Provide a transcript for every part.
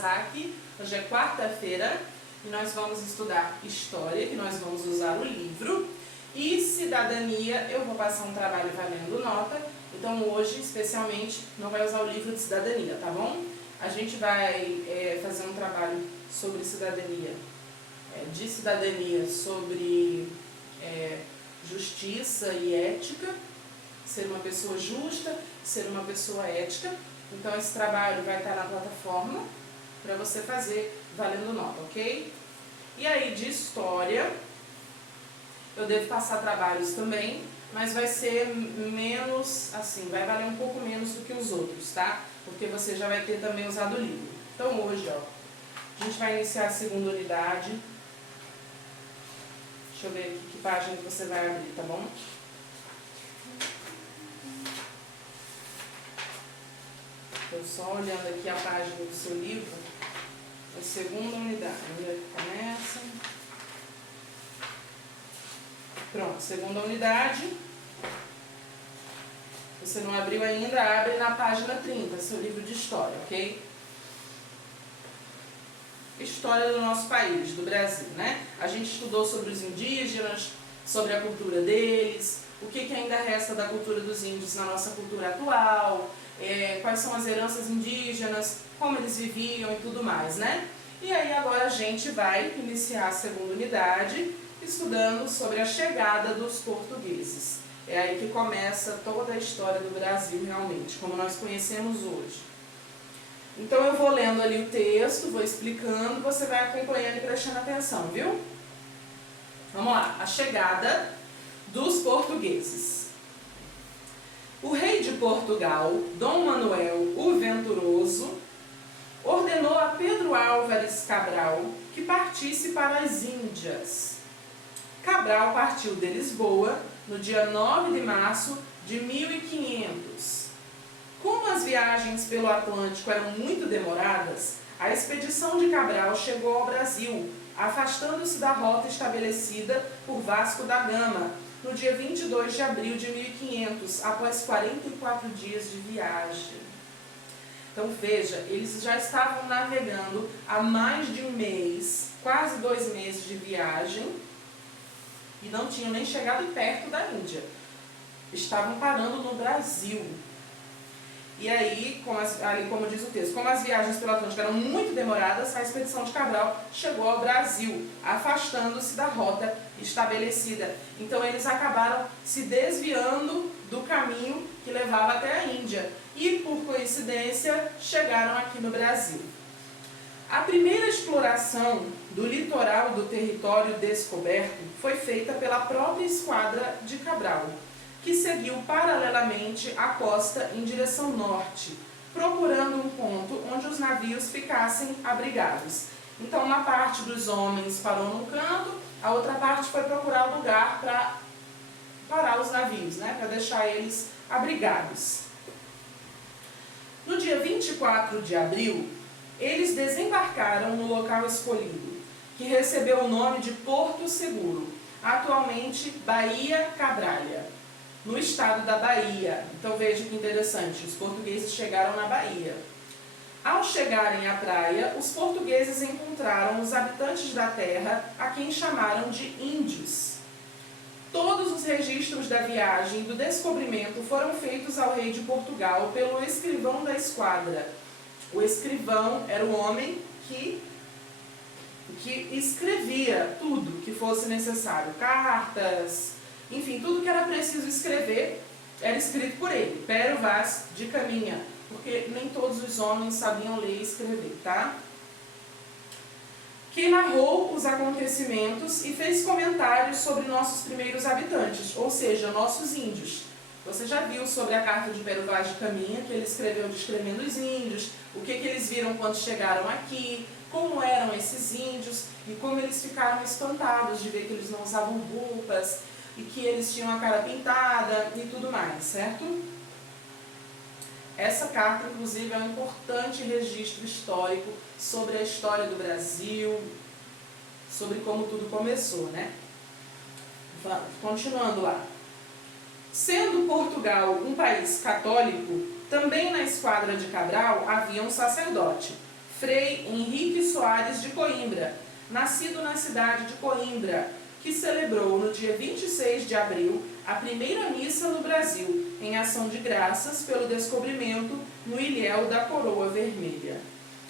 Yamazaki. Hoje é quarta-feira e nós vamos estudar História, que nós vamos usar o livro. E Cidadania, eu vou passar um trabalho valendo nota. Então hoje, especialmente, não vai usar o livro de Cidadania, tá bom? A gente vai fazer um trabalho sobre cidadania, de cidadania, sobre justiça e ética, ser uma pessoa justa, ser uma pessoa ética. Então esse trabalho vai estar na plataforma para você fazer valendo nota, ok? E aí de História, eu devo passar trabalhos também, mas vai ser menos, assim, vai valer um pouco menos do que os outros, tá? Porque você já vai ter também usado o livro. Então hoje, ó, a gente vai iniciar a segunda unidade. Deixa eu ver aqui que página que você vai abrir, tá bom? Estou só olhando aqui a página do seu livro, a segunda unidade. Onde é que começa? Pronto, segunda unidade. Você não abriu ainda, abre na página 30, seu livro de história, ok? História do nosso país, do Brasil, né? A gente estudou sobre os indígenas, sobre a cultura deles, o que ainda resta da cultura dos índios na nossa cultura atual, quais são as heranças indígenas, como eles viviam e tudo mais, né? E aí agora a gente vai iniciar a segunda unidade, estudando sobre a chegada dos portugueses. É aí que começa toda a história do Brasil realmente, como nós conhecemos hoje. Então eu vou lendo ali o texto, vou explicando, você vai acompanhando e prestando atenção, viu? Vamos lá, a chegada dos portugueses. O rei de Portugal, Dom Manuel o Venturoso, ordenou a Pedro Álvares Cabral que partisse para as Índias. Cabral partiu de Lisboa no dia 9 de março de 1500. Como as viagens pelo Atlântico eram muito demoradas, a expedição de Cabral chegou ao Brasil, afastando-se da rota estabelecida por Vasco da Gama, no dia 22 de abril de 1500, após 44 dias de viagem. Então veja, eles já estavam navegando há mais de um mês, quase 2 meses de viagem, e não tinham nem chegado perto da Índia. Estavam parando no Brasil. E aí, como diz o texto, como as viagens pelo Atlântico eram muito demoradas, a expedição de Cabral chegou ao Brasil, afastando-se da rota estabelecida. Então eles acabaram se desviando do caminho que levava até a Índia. E, por coincidência, chegaram aqui no Brasil. A primeira exploração do litoral do território descoberto foi feita pela própria esquadra de Cabral, que seguiu paralelamente à costa em direção norte, procurando um ponto onde os navios ficassem abrigados. Então, uma parte dos homens parou num canto, a outra parte foi procurar lugar para parar os navios, né, para deixar eles abrigados. No dia 24 de abril, eles desembarcaram no local escolhido, que recebeu o nome de Porto Seguro, atualmente Baía Cabralha, no estado da Bahia. Então veja que interessante, os portugueses chegaram na Bahia. Ao chegarem à praia, os portugueses encontraram os habitantes da terra, a quem chamaram de índios. Todos os registros da viagem e do descobrimento foram feitos ao rei de Portugal pelo escrivão da esquadra. O escrivão era o homem que escrevia tudo que fosse necessário, cartas, enfim, tudo que era preciso escrever era escrito por ele, Pero Vaz de Caminha, porque nem todos os homens sabiam ler e escrever, tá? Que narrou os acontecimentos e fez comentários sobre nossos primeiros habitantes, ou seja, nossos índios. Você já viu sobre a carta de Pero Vaz de Caminha, que ele escreveu descrevendo os índios, o que eles viram quando chegaram aqui, como eram esses índios e como eles ficaram espantados de ver que eles não usavam roupas e que eles tinham a cara pintada e tudo mais, certo? Essa carta, inclusive, é um importante registro histórico sobre a história do Brasil, sobre como tudo começou, né? Continuando lá. Sendo Portugal um país católico, também na esquadra de Cabral havia um sacerdote, Frei Henrique Soares de Coimbra, nascido na cidade de Coimbra, que celebrou no dia 26 de abril a primeira missa no Brasil, em ação de graças pelo descobrimento no ilhéu da Coroa Vermelha.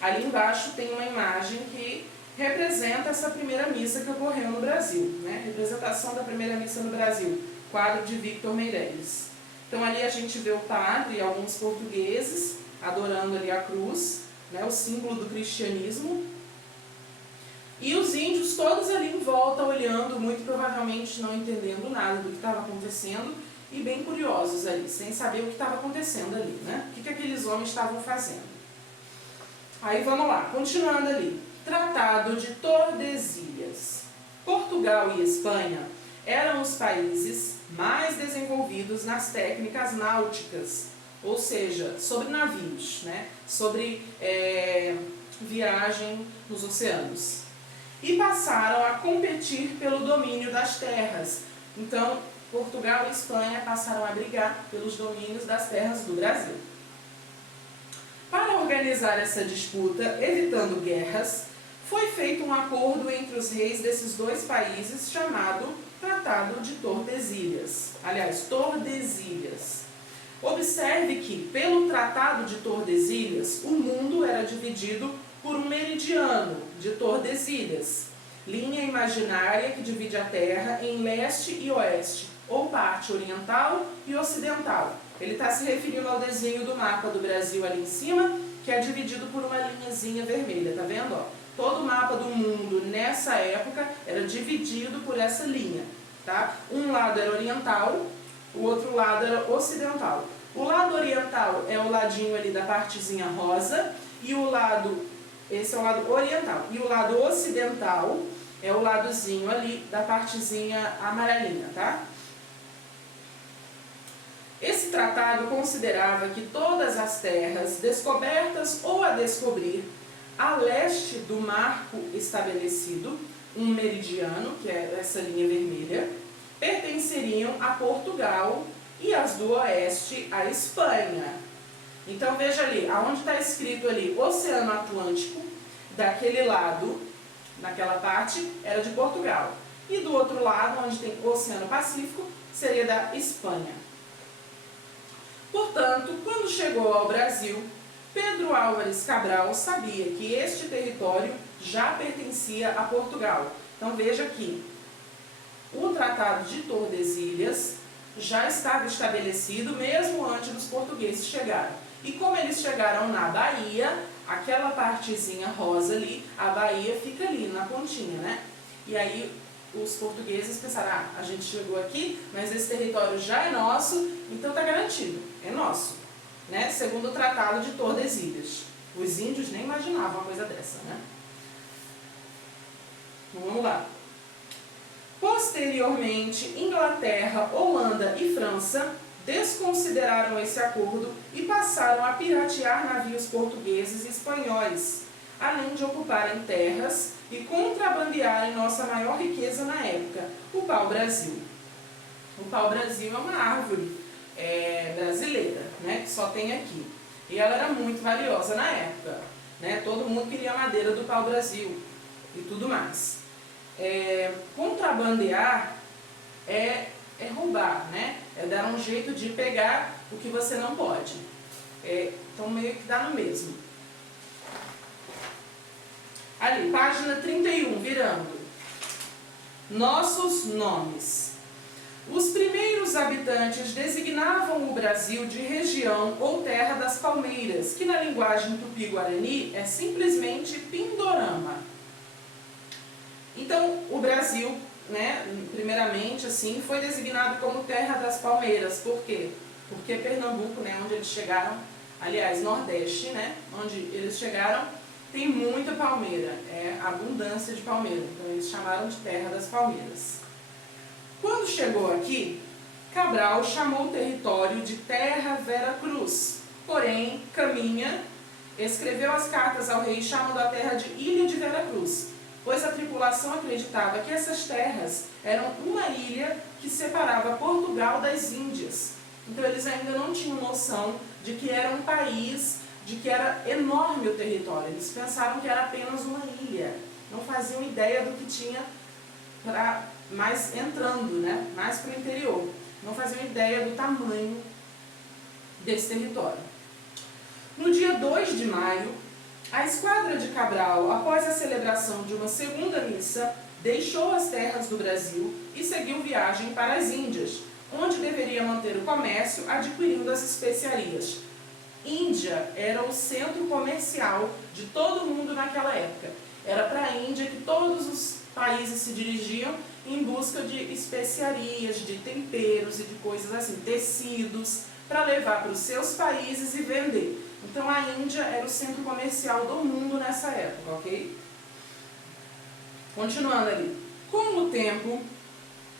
Ali embaixo tem uma imagem que representa essa primeira missa que ocorreu no Brasil, né? Representação da primeira missa no Brasil, quadro de Victor Meirelles. Então ali a gente vê o padre e alguns portugueses adorando ali a cruz, né? O símbolo do cristianismo. E os índios todos ali em volta olhando, muito provavelmente não entendendo nada do que estava acontecendo e bem curiosos ali, sem saber o que estava acontecendo ali, né? O que aqueles homens estavam fazendo. Aí vamos lá, continuando ali. Tratado de Tordesilhas. Portugal e Espanha eram os países mais desenvolvidos nas técnicas náuticas, ou seja, sobre navios, né? Sobre viagem nos oceanos. E passaram a competir pelo domínio das terras. Então, Portugal e Espanha passaram a brigar pelos domínios das terras do Brasil. Para organizar essa disputa, evitando guerras, foi feito um acordo entre os reis desses dois países chamado Tratado de Tordesilhas. Aliás, Tordesilhas. Observe que, pelo Tratado de Tordesilhas, o mundo era dividido por um meridiano de Tordesilhas, linha imaginária que divide a Terra em leste e oeste, ou parte oriental e ocidental. Ele está se referindo ao desenho do mapa do Brasil ali em cima, que é dividido por uma linhazinha vermelha, tá vendo? Ó? Todo o mapa do mundo nessa época era dividido por essa linha, tá? Um lado era oriental, o outro lado era ocidental. O lado oriental é o ladinho ali da partezinha rosa, e o lado, esse é o lado oriental, e o lado ocidental é o ladozinho ali da partezinha amarelinha, tá? Esse tratado considerava que todas as terras descobertas ou a descobrir a leste do marco estabelecido, um meridiano, que é essa linha vermelha, pertenceriam a Portugal e as do oeste à Espanha. Então veja ali, aonde está escrito ali Oceano Atlântico, daquele lado, naquela parte, era de Portugal. E do outro lado, onde tem Oceano Pacífico, seria da Espanha. Portanto, quando chegou ao Brasil, Pedro Álvares Cabral sabia que este território já pertencia a Portugal. Então veja aqui, o Tratado de Tordesilhas já estava estabelecido mesmo antes dos portugueses chegarem. E como eles chegaram na Bahia, aquela partezinha rosa ali, a Bahia fica ali na pontinha, né? E aí os portugueses pensaram, a gente chegou aqui, mas esse território já é nosso, então está garantido, é nosso. Né? Segundo o Tratado de Tordesilhas. Os índios nem imaginavam uma coisa dessa, né? Vamos lá. Posteriormente, Inglaterra, Holanda e França desconsideraram esse acordo e passaram a piratear navios portugueses e espanhóis, além de ocuparem terras e contrabandearem nossa maior riqueza na época, o pau-brasil. O pau-brasil é uma árvore brasileira, né, que só tem aqui. E ela era muito valiosa na época, né? Todo mundo queria a madeira do pau-brasil e tudo mais. Contrabandear é roubar, né? É dar um jeito de pegar o que você não pode. Então meio que dá no mesmo. Ali, página 31, virando. Nossos nomes. Os primeiros habitantes designavam o Brasil de região ou terra das palmeiras, que na linguagem tupi-guarani é simplesmente Pindorama. Então, o Brasil, né, primeiramente, assim, foi designado como terra das palmeiras. Por quê? Porque Pernambuco, né, onde eles chegaram, aliás, Nordeste, né, onde eles chegaram, tem muita palmeira, abundância de palmeira. Então, eles chamaram de terra das palmeiras. Quando chegou aqui, Cabral chamou o território de Terra Vera Cruz. Porém, Caminha escreveu as cartas ao rei chamando a terra de Ilha de Vera Cruz, pois a tripulação acreditava que essas terras eram uma ilha que separava Portugal das Índias. Então eles ainda não tinham noção de que era um país de que era enorme o território. Eles pensaram que era apenas uma ilha, não faziam ideia do que tinha mais entrando, né? Mais para o interior. Não faziam ideia do tamanho desse território. No dia 2 de maio, a esquadra de Cabral, após a celebração de uma segunda missa, deixou as terras do Brasil e seguiu viagem para as Índias, onde deveria manter o comércio adquirindo as especiarias. Índia era o centro comercial de todo mundo naquela época. Era para a Índia que todos os países se dirigiam em busca de especiarias, de temperos e de coisas assim, tecidos, para levar para os seus países e vender. Então a Índia era o centro comercial do mundo nessa época, ok? Continuando ali. Com o tempo,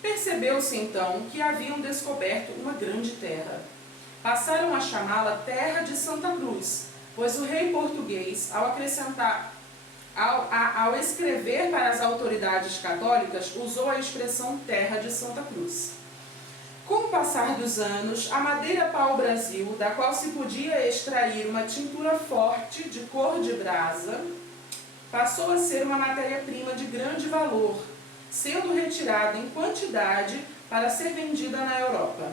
percebeu-se então que haviam descoberto uma grande terra. Passaram a chamá-la Terra de Santa Cruz, pois o rei português, ao escrever para as autoridades católicas, usou a expressão Terra de Santa Cruz. Com o passar dos anos, a madeira pau-brasil, da qual se podia extrair uma tintura forte de cor de brasa, passou a ser uma matéria-prima de grande valor, sendo retirada em quantidade para ser vendida na Europa.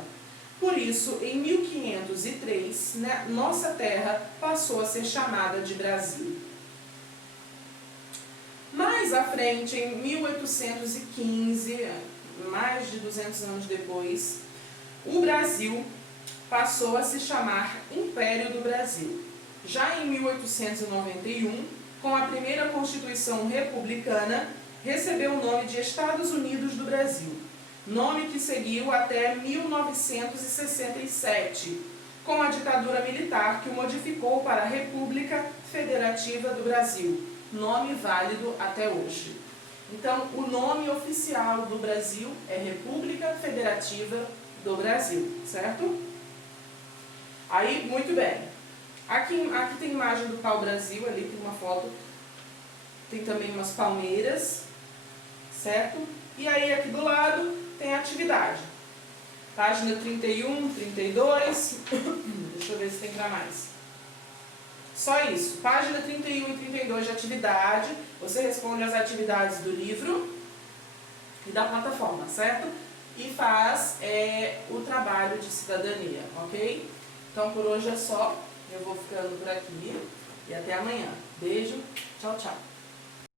Por isso, em 1503, nossa terra passou a ser chamada de Brasil. Mais à frente, em 1815, mais de 200 anos depois, o Brasil passou a se chamar Império do Brasil. Já em 1891, com a primeira Constituição Republicana, recebeu o nome de Estados Unidos do Brasil, nome que seguiu até 1967, com a ditadura militar que o modificou para República Federativa do Brasil, nome válido até hoje. Então, o nome oficial do Brasil é República Federativa do Brasil, certo? Aí, muito bem. Aqui tem imagem do pau-brasil, ali tem uma foto. Tem também umas palmeiras, certo? E aí, aqui do lado, tem a atividade. Página 31, 32. Deixa eu ver se tem para mais. Só isso. Página 31 e 32 de atividade. Você responde as atividades do livro e da plataforma, certo? E faz o trabalho de cidadania, ok? Então, por hoje é só. Eu vou ficando por aqui e até amanhã. Beijo, tchau, tchau.